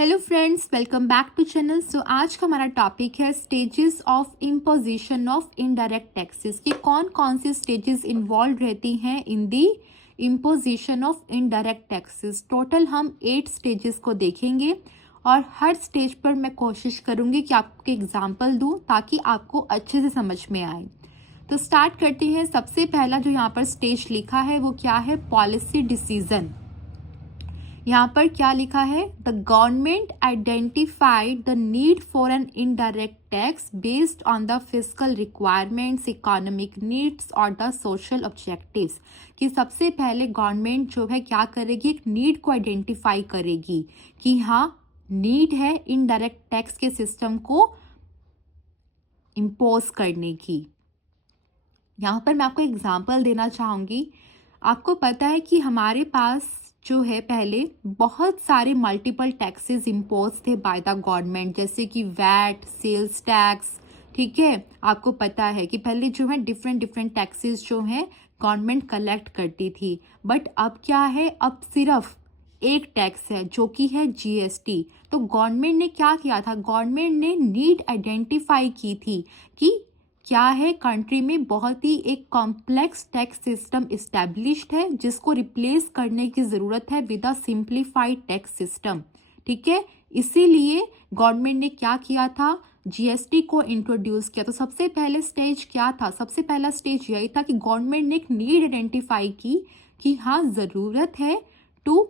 Hello friends, welcome back to channel. So आज का हमारा टॉपिक है stages of imposition of indirect taxes कि कौन कौन सी स्टेजेस इन्वॉल्व रहती हैं in the imposition of indirect taxes. Total हम 8 स्टेजेस को देखेंगे और हर स्टेज पर मैं कोशिश करूंगी कि आपको एग्जाम्पल दूं ताकि आपको अच्छे से समझ में आए। तो स्टार्ट करते हैं। सबसे पहला जो यहाँ पर स्टेज लिखा है वो क्या है? Policy decision. यहाँ पर क्या लिखा है? The government identified the need for an indirect tax based on the physical requirements, economic needs और द सोशल ऑब्जेक्टिव्स। कि सबसे पहले गवर्नमेंट जो है क्या करेगी? एक नीड को आइडेंटिफाई करेगी कि हाँ नीड है इनडायरेक्ट टैक्स के सिस्टम को इम्पोज करने की। यहाँ पर मैं आपको एग्जाम्पल देना चाहूँगी। आपको पता है कि हमारे पास जो है पहले बहुत सारे मल्टीपल टैक्सेस इम्पोज थे बाय द गवर्नमेंट, जैसे कि वैट, सेल्स टैक्स। ठीक है, आपको पता है कि पहले जो है डिफरेंट डिफरेंट टैक्सेस जो है गवर्नमेंट कलेक्ट करती थी। बट अब क्या है? अब सिर्फ एक टैक्स है जो कि है जीएसटी। तो गवर्नमेंट ने क्या किया था? गवर्नमेंट ने नीड आइडेंटिफाई की थी कि क्या है, कंट्री में बहुत ही एक कॉम्प्लेक्स टैक्स सिस्टम इस्टेब्लिश्ड है जिसको रिप्लेस करने की ज़रूरत है with a simplified tax system. ठीक है, इसीलिए गवर्नमेंट ने क्या किया था? जीएसटी को इंट्रोड्यूस किया। तो सबसे पहले स्टेज क्या था? सबसे पहला स्टेज यही था कि गवर्नमेंट ने एक नीड आइडेंटिफाई की कि हाँ ज़रूरत है to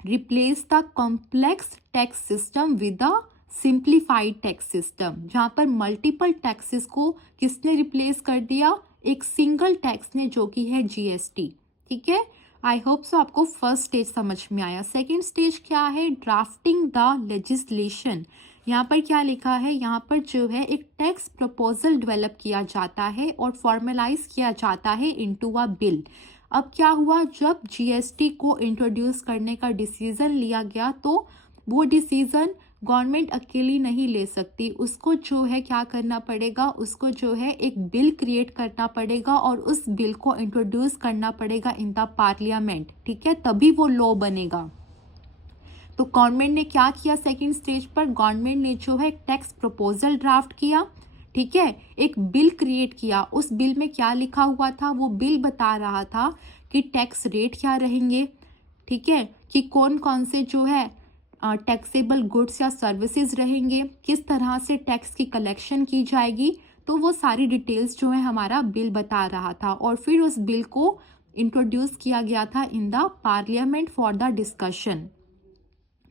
replace the complex tax system with a simplified tax system, जहाँ पर मल्टीपल टैक्सेस को किसने रिप्लेस कर दिया? एक सिंगल टैक्स ने, जो कि है जीएसटी। ठीक है, आई होप सो आपको फर्स्ट स्टेज समझ में आया। सेकेंड स्टेज क्या है? Drafting the legislation. यहाँ पर क्या लिखा है? यहाँ पर जो है एक टैक्स प्रपोजल डेवलप किया जाता है और फॉर्मलाइज किया जाता है इनटू अ बिल। अब क्या हुआ? जब जीएसटी को इंट्रोड्यूस करने का डिसीजन लिया गया तो वो डिसीजन गवर्नमेंट अकेली नहीं ले सकती, उसको जो है क्या करना पड़ेगा? उसको जो है एक बिल क्रिएट करना पड़ेगा और उस बिल को इंट्रोड्यूस करना पड़ेगा इन द पार्लियामेंट। ठीक है, तभी वो लॉ बनेगा। तो गवर्नमेंट ने क्या किया? सेकंड स्टेज पर गवर्नमेंट ने जो है टैक्स प्रपोजल ड्राफ्ट किया। ठीक है, एक बिल क्रिएट किया। उस बिल में क्या लिखा हुआ था? वो बिल बता रहा था कि टैक्स रेट क्या रहेंगे। ठीक है, कि कौन कौन से जो है टैक्सेबल गुड्स या सर्विसेज रहेंगे, किस तरह से टैक्स की कलेक्शन की जाएगी। तो वो सारी डिटेल्स जो है हमारा बिल बता रहा था और फिर उस बिल को इंट्रोड्यूस किया गया था in the parliament for the discussion.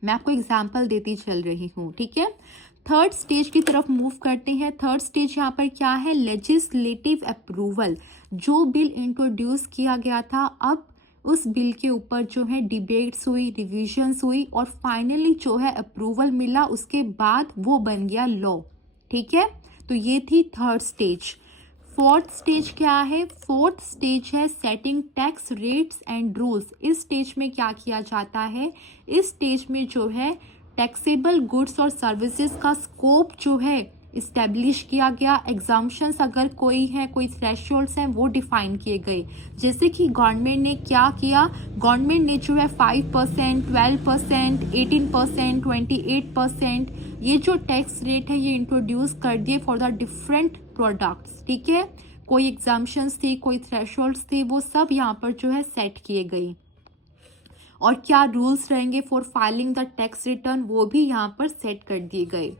मैं आपको एग्जाम्पल देती चल रही हूँ। ठीक है, थर्ड स्टेज की तरफ मूव करते हैं। थर्ड स्टेज यहाँ पर क्या है? Legislative approval. जो बिल इंट्रोड्यूस किया गया था, अब उस बिल के ऊपर जो है डिबेट्स हुई, रिविजन्स हुई और फाइनली जो है अप्रूवल मिला। उसके बाद वो बन गया लॉ। ठीक है, तो ये थी थर्ड स्टेज। फोर्थ स्टेज क्या है? फोर्थ स्टेज है setting tax rates and rules. इस स्टेज में क्या किया जाता है? इस स्टेज में जो है टैक्सेबल गुड्स और सर्विसेज का स्कोप जो है इस्टेब्लिश किया गया। एग्जाम्पशंस अगर कोई है, कोई थ्रेशोल्ड्स हैं, वो डिफाइन किए गए। जैसे कि गवर्नमेंट ने क्या किया? गवर्नमेंट ने जो है 5%, 12%, 18%, 28% ये जो टैक्स रेट है ये इंट्रोड्यूस कर दिए फॉर द डिफरेंट प्रोडक्ट्स। ठीक है, कोई एग्जाम्पशंस थी, कोई थ्रेशोल्ड्स थे, वो सब यहाँ पर जो है सेट किए गए। और क्या रूल्स रहेंगे for filing the tax return, वो भी यहाँ पर सेट कर दिए गए।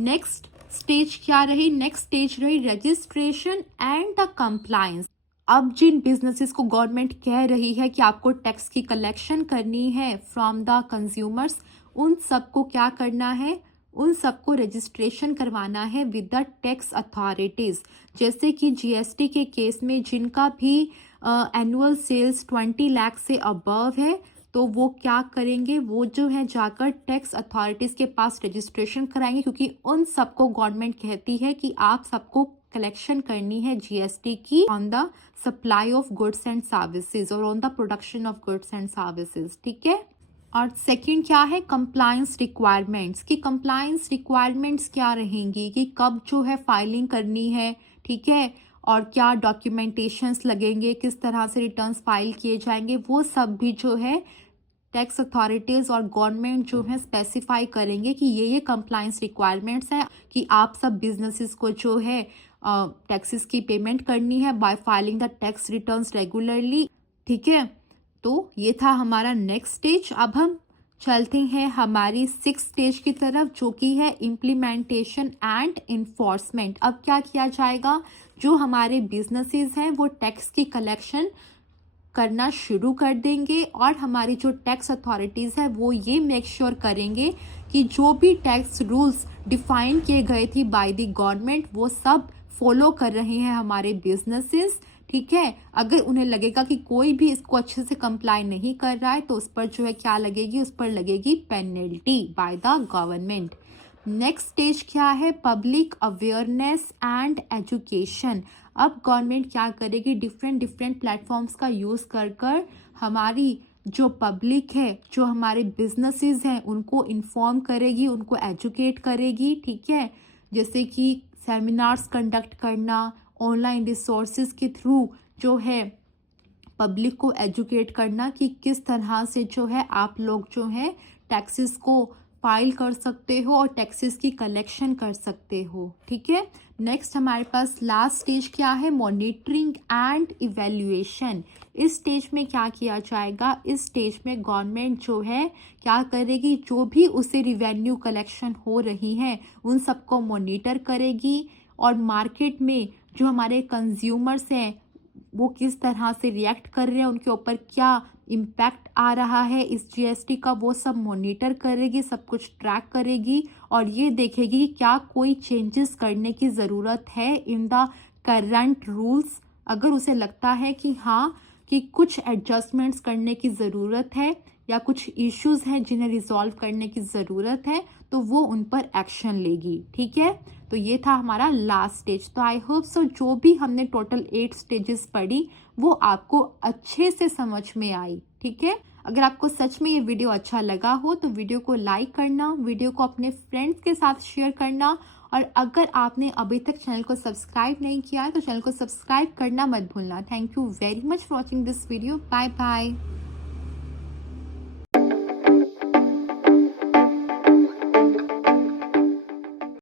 नेक्स्ट स्टेज क्या रही? नेक्स्ट स्टेज रही रजिस्ट्रेशन एंड द कंप्लायंस। अब जिन बिजनेसेस को गवर्नमेंट कह रही है कि आपको टैक्स की कलेक्शन करनी है फ्रॉम द कंज्यूमर्स, उन सबको क्या करना है? उन सबको रजिस्ट्रेशन करवाना है विद द टैक्स अथॉरिटीज। जैसे कि जीएसटी के केस में जिनका भी एनुअल सेल्स 20 लाख से अबव है, तो वो क्या करेंगे? वो जो है जाकर टैक्स अथॉरिटीज के पास रजिस्ट्रेशन कराएंगे, क्योंकि उन सबको गवर्नमेंट कहती है कि आप सबको कलेक्शन करनी है जीएसटी की on the supply of goods and services और on the production of goods and services. ठीक है, और सेकंड क्या है? Compliance requirements. कि कंप्लायंस रिक्वायरमेंट्स क्या रहेंगी? कि कब जो है फाइलिंग करनी है, ठीक है, और क्या डॉक्यूमेंटेशंस लगेंगे, किस तरह से रिटर्न्स फाइल किए जाएंगे, वो सब भी जो है टैक्स अथॉरिटीज़ और गवर्नमेंट जो है स्पेसिफाई करेंगे कि ये कंप्लाइंस रिक्वायरमेंट्स है कि आप सब बिजनेसेस को जो है टैक्सेस की पेमेंट करनी है bye filing the tax returns regularly. ठीक है, तो ये था हमारा नेक्स्ट स्टेज। अब हम चलते हैं हमारी 6th स्टेज की तरफ, जो कि है इम्प्लीमेंटेशन एंड इन्फोर्समेंट। अब क्या किया जाएगा, जो हमारे बिजनेसेस हैं वो टैक्स की कलेक्शन करना शुरू कर देंगे और हमारी जो टैक्स अथॉरिटीज़ है वो ये मेक श्योर करेंगे कि जो भी टैक्स रूल्स डिफाइन किए गए थे बाय द गवर्नमेंट वो सब फॉलो कर रहे हैं हमारे बिजनेसेस। ठीक है, अगर उन्हें लगेगा कि कोई भी इसको अच्छे से कंप्लाई नहीं कर रहा है तो उस पर जो है क्या लगेगी, उस पर लगेगी penalty by the government. Next stage क्या है, पब्लिक अवेयरनेस एंड एजुकेशन। अब गवर्नमेंट क्या करेगी, डिफरेंट प्लेटफॉर्म्स का यूज़ कर हमारी जो पब्लिक है, जो हमारे बिजनेसेस हैं उनको इन्फॉर्म करेगी, उनको एजुकेट करेगी। ठीक है, जैसे कि सेमिनार्स कंडक्ट करना, ऑनलाइन रिसोर्सेज के थ्रू जो है पब्लिक को एजुकेट करना कि किस तरह से जो है आप लोग जो है टैक्सेस को फाइल कर सकते हो और टैक्सेस की कलेक्शन कर सकते हो। ठीक है, नेक्स्ट हमारे पास लास्ट स्टेज क्या है, मॉनिटरिंग एंड इवैल्यूएशन। इस स्टेज में क्या किया जाएगा, इस स्टेज में गवर्नमेंट जो है क्या करेगी, जो भी उसे रिवेन्यू कलेक्शन हो रही है उन सबको मॉनिटर करेगी और मार्केट में जो हमारे कंज्यूमर्स हैं वो किस तरह से रिएक्ट कर रहे हैं, उनके ऊपर क्या इम्पैक्ट आ रहा है इस जीएसटी का, वो सब मॉनिटर करेगी, सब कुछ ट्रैक करेगी और ये देखेगी क्या कोई चेंजेस करने की ज़रूरत है इन द करंट रूल्स। अगर उसे लगता है कि हाँ कि कुछ एडजस्टमेंट्स करने की ज़रूरत है या कुछ इश्यूज हैं जिन्हें रिजॉल्व करने की ज़रूरत है तो वो उन पर एक्शन लेगी। ठीक है, तो ये था हमारा लास्ट स्टेज। तो आई होप सो जो भी हमने टोटल 8 स्टेजेस पढ़ी वो आपको अच्छे से समझ में आई। ठीक है, अगर आपको सच में ये वीडियो अच्छा लगा हो तो वीडियो को लाइक करना, वीडियो को अपने फ्रेंड्स के साथ शेयर करना और अगर आपने अभी तक चैनल को सब्सक्राइब नहीं किया है तो चैनल को सब्सक्राइब करना मत भूलना। Thank you very much for watching this video. Bye bye.